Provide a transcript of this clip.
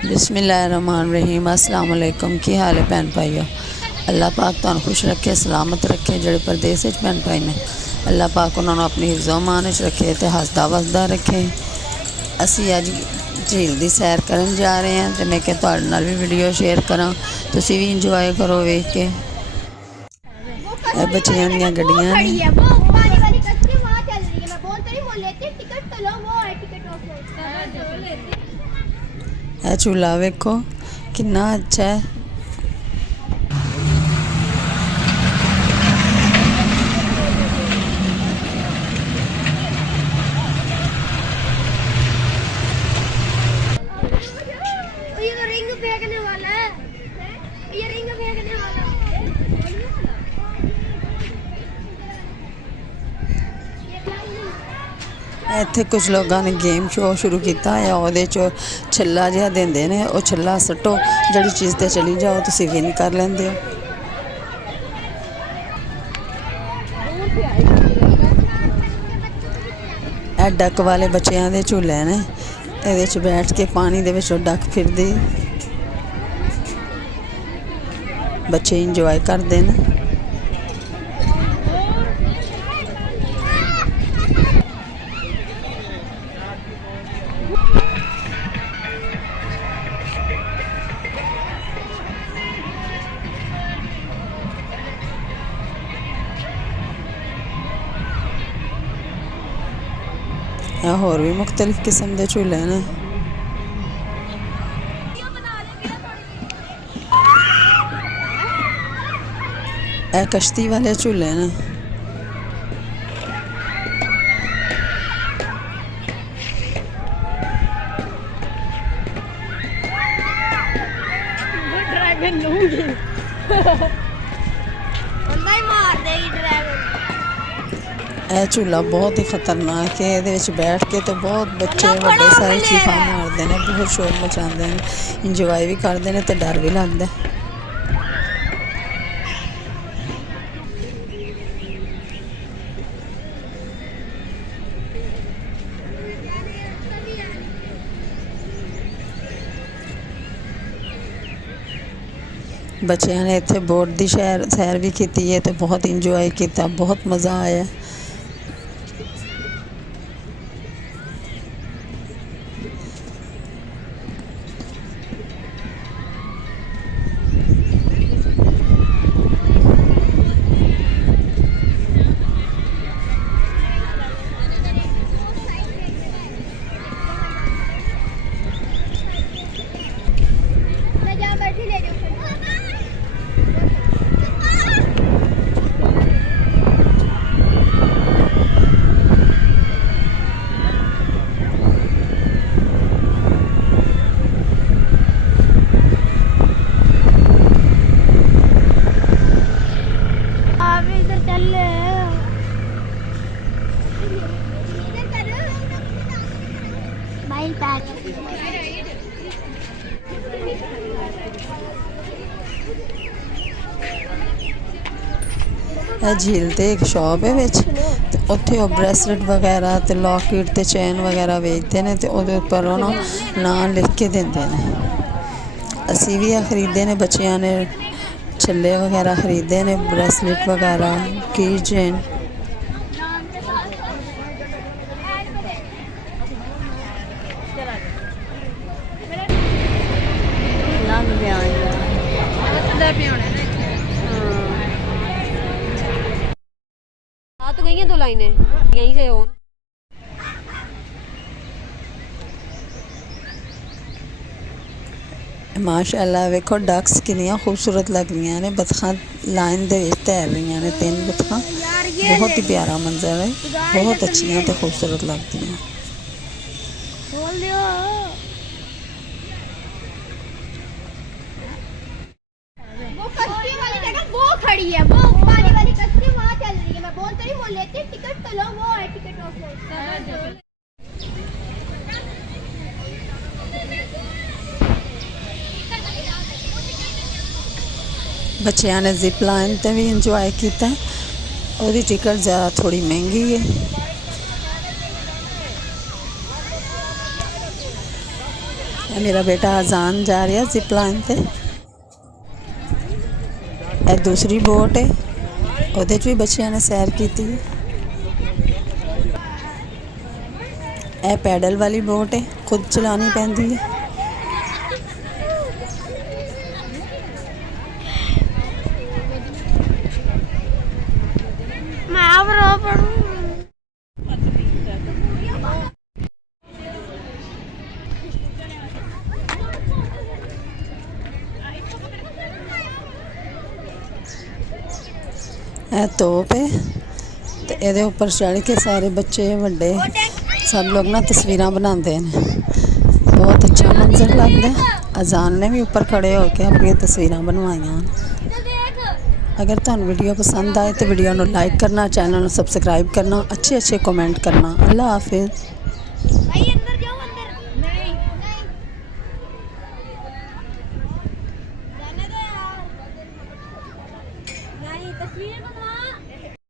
बिस्मिल्लाहिर्रहमानिर्रहीम। अस्सलाम वालेकुम। की हाल है भैन भाईओ? अल्लाह पाक तुहानू खुश रखे, सलामत रखे। जोड़े परदेस भैन भाई ने अल्लाह पाक उन्होंने अपनी हिफ्ज़ो मान रखे तो हसदा वसदा रखे। असी अज झील की सैर करन जा रहे हैं तो मैं क्या तुहाडे नाल भी वीडियो शेयर करा, तुसी भी इंजॉय करो वेख के। बच्चियां दियां गड्डियां ने। झूला वेखो कितना अच्छा है। इत्थे कुछ लोगों ने गेम शो शुरू किया है। वो छला जिहा देंदे ने, वो छला सट्टो, जिहड़ी चीज़ ते चली जाओ तुसीं विन कर लैंदे हो। ए डक वाले बच्चों के झूले ने, ये बैठ के पानी दे विच डक फिरदी, बच्चे इंजॉय करते हैं। होर भी मुख्तलिफ किस्म के झूले ने। यह कश्ती वाले झूले ने। यह झूला बहुत ही खतरनाक है। ये बैठ के तो बहुत बच्चे बड़े सारे चीखा मारते हैं, बहुत शोर मचाते हैं, इंजॉय भी करते हैं तो डर भी लगता है। बच्चों ने इत्थे बोट की सैर भी की है तो बहुत इंजॉय किया, बहुत मज़ा आया। झील ते एक शॉप है विच, उत्थे वो ब्रेसलेट वगैरह तो लॉकेट ते चैन वगैरह बेचते हैं तो उहदे उपर उन्होंने नाम लिख के देंदे ने। असी भी खरीदे ने, बच्चियां ने छल्ले वगैरह खरीदे ने, ब्रेसलेट वगैरह, की चेन। तो गई हैं दो लाइनें यहीं से हो। माशाअल्लाह वेखो डक्स कितनी खूबसूरत लग रही ने। बतखां लाइन दे विच तैर रही ने, 3 बतखां। बहुत ही प्यारा मंजर है, बहुत अच्छी तो खूबसूरत लगती हैं। वो खड़ी है, वो पानी वाली कश्ती वहाँ चल रही है। मैं बोल तो रही वो लेते टिकट तो लो, वो है टिकट ऑफर। बच्चों ने जिप लाइन ते भी इंजॉय किया। वो टिकट ज़्यादा थोड़ी महंगी है। ਇਹ ਮੇਰਾ ਬੇਟਾ ਅਜ਼ਾਨ ਜਾ ਰਿਹਾ ਜ਼ਿਪ ਲਾਈਨ ਤੇ। ਇਹ ਦੂਸਰੀ ਬੋਟ ਹੈ, ਉਹਦੇ 'ਚ ਵੀ ਬੱਚਿਆਂ ਨੇ ਸੈਰ ਕੀਤੀ ਹੈ। ਇਹ ਪੈਡਲ ਵਾਲੀ ਬੋਟ ਹੈ, ਖੁਦ ਚਲਾਉਣੀ ਪੈਂਦੀ ਹੈ। मैं अब रो पड़ूं। ਇਹ ਤੋਪ ਹੈ ਤੇ ਇਹਦੇ ਉੱਪਰ ਚੜ੍ਹ ਕੇ ਸਾਰੇ ਬੱਚੇ ਵੱਡੇ सब लोग ना तस्वीर बनाते हैं। बहुत अच्छा मंजर लगता है। अजान ने भी ऊपर खड़े होकर अपनी तस्वीर बनवाइया। अगर तुहानू वीडियो पसंद आए तो वीडियो को लाइक करना, चैनल को सबसक्राइब करना, अच्छे अच्छे कमेंट करना। अल्लाह हाफिज़। भाई अंदर जाओ, अंदर नहीं जाने दो यार, नहीं तस्वीर बनवा।